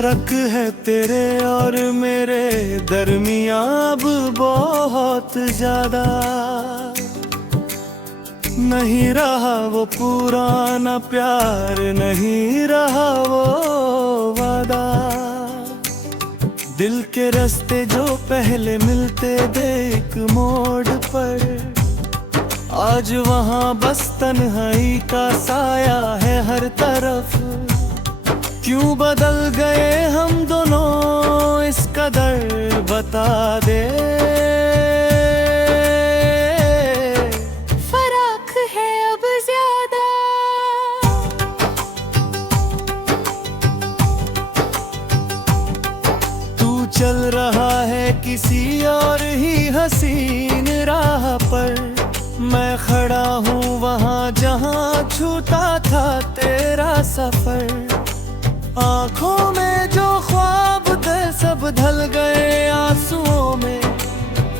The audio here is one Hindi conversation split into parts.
फर्क है तेरे और मेरे दरमियां अब बहुत ज्यादा। नहीं रहा वो पुराना प्यार, नहीं रहा वो वादा। दिल के रास्ते जो पहले मिलते देख मोड़ पर, आज वहाँ बस तन्हाई का साया है हर तरफ। क्यों बदल गए हम दोनों इस कदर बता दे। फर्क है अब ज्यादा। तू चल रहा है किसी और ही हसीन राह पर, मैं खड़ा हूँ वहाँ जहाँ छूटा था तेरा सफर। आँखों में जो ख्वाब थे सब ढल गए आंसुओं में,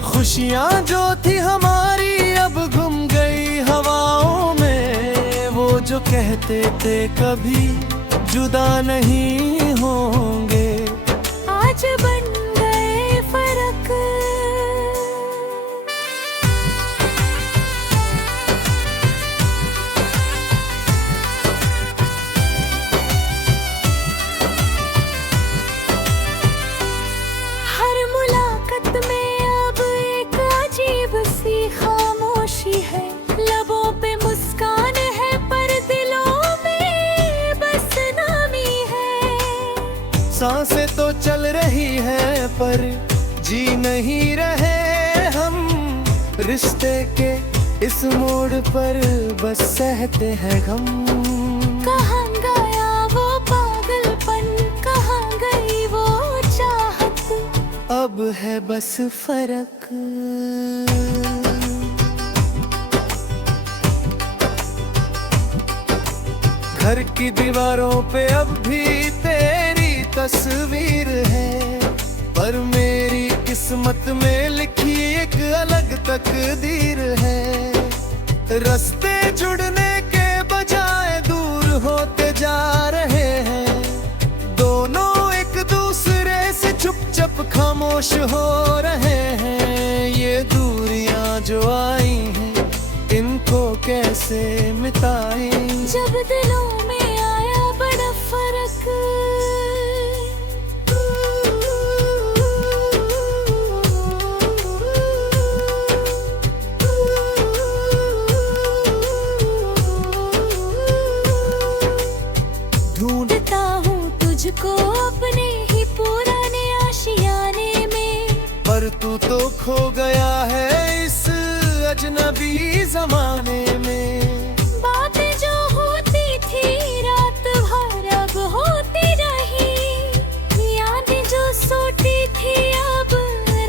खुशियाँ जो थी हमारी अब गुम गई हवाओं में। वो जो कहते थे कभी जुदा नहीं होंगे, आज बन गए फर्क। हर मुलाकात में अब एक अजीब सी खामोशी है। लबों पे मुस्कान है पर दिलों में बस नामी है। सांसें तो चल रही है पर जी नहीं रहे हम। रिश्ते के इस मोड़ पर बस सहते हैं गम। कहाँ गया वो पागलपन, कहाँ गई वो चाहत, अब है बस फर्क। घर की दीवारों पे अब भी तेरी तस्वीर है, पर मेरी किस्मत में लिखी एक अलग तकदीर है। रास्ते जुड़ने के बजाय दूर होते जा रहे हैं। दोनों एक दूसरे से चुपचाप खामोश हो रहे हैं। ये दूरियां जो आई हैं इनको कैसे मिटाएं। जब दिलों में आया बड़ा फर्क। ढूंढता हूँ तुझको अपने ही पुराने आशियाने में, पर तू तो खो गया है इस अजनबी जमाने में। बातें जो होती थी रात भर अब होती रही। यादें जो सोती थी अब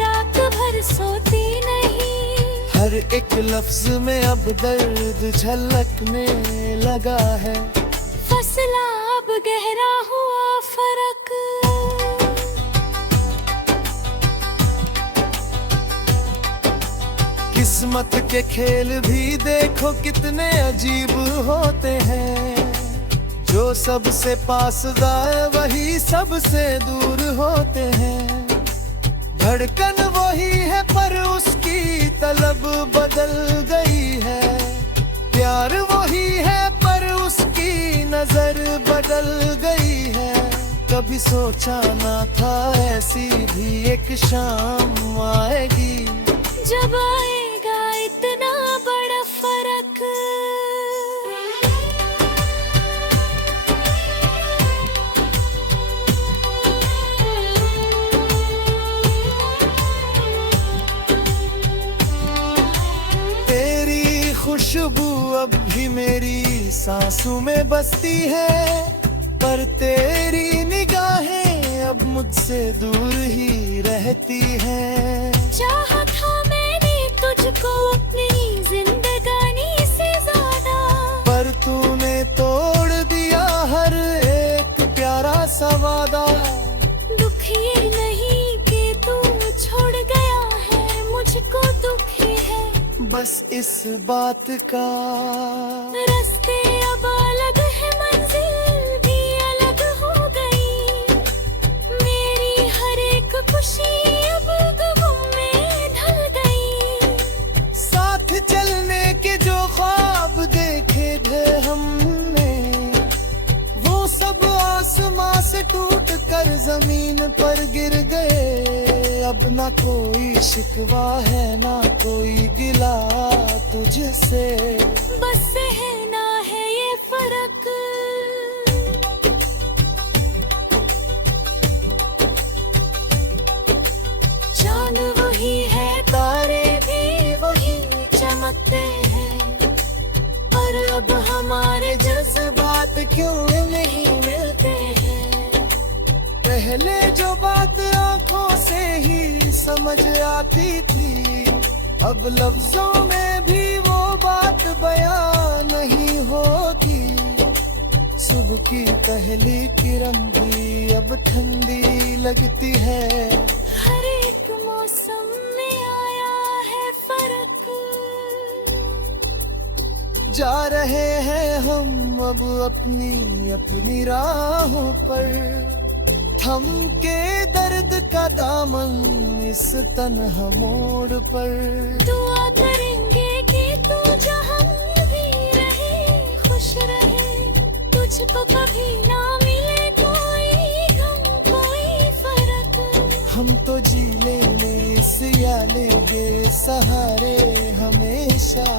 रात भर सोती नहीं। हर एक लफ्ज में अब दर्द झलकने लगा है। फसला अब गहरा हुआ फर्क। किस्मत के खेल भी देखो कितने अजीब होते हैं। जो सबसे पास जाए वही सबसे दूर होते हैं। धड़कन वही है पर उसकी तलब बदल गई है। प्यार वही है पर उसकी नजर बदल गई है। कभी सोचा ना था ऐसी भी एक शाम आएगी, जब आएगा इतना बड़ा फर्क। तेरी खुशबू अब भी मेरी सांसों में बसती है, पर तेरी निगाहें अब मुझसे दूर ही रहती हैं। चाहा था मैंने तुझको अपनी जिंदगानी से ज्यादा, पर तूने तोड़ दिया हर एक प्यारा सा वादा। दुख ये नहीं कि तू छोड़ गया है, मुझको दुख है बस इस बात का। रास्ते अब अलग है, मंजिल भी अलग हो गई। खुशी अब गमों में ढल गई। साथ चलने के जो ख्वाब देखे थे हमने, वो सब आसमां से टूट कर जमीन पर गिर गए। अब ना कोई शिकवा है ना कोई गिला तुझसे, बस सहना है ये फर्क। चांद वही है, तारे भी वही चमकते हैं, पर अब हमारे जज्बात क्यों नहीं मिलते हैं। पहले जो बात आंखों से ही समझ आती थी, अब लफ्जों में भी वो बात बयां नहीं होती। सुबह की पहली किरण भी अब ठंडी लगती है। हर एक मौसम में आया है फर्क। जा रहे हैं हम अब अपनी अपनी राहों पर, थम के दर्द का दामन इस तन्हा मोड़ पर। दुआ करेंगे कि तू जहां भी रहे खुश रहे, तुझको कभी ना मिले कोई गम कोई फर्क। हम तो जी लेंगे इस या लेंगे सहारे हमेशा।